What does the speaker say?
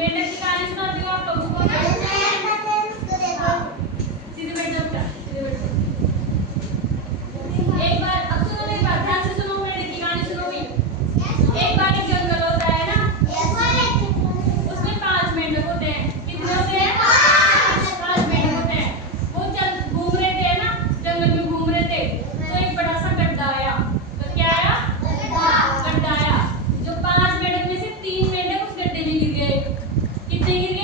मेंढक की कहानी सुनाती हूँ आप लोगों को। सीधे बैठ जाओ बेटा, सीधे बैठ जाओ। एक बार अब सुनो मेरी बात, ध्यान से सुनो, मेंढक की कहानी सुनो भी। एक बार एक जंगल होता है ना, उसमें 5 मेंढक होते हैं। कितने होते हैं? 5 मेंढक होते हैं। वो चल घूम रहे थे ना, जंगल में घूम रहे थे, तो एक बड़ा सा गड्ढा आया। तो क्या आया? गड्ढा आया। जो 5 मेंढक में से 3 मेंढक उस गड्ढे में गिर गए। कितने गिर गए?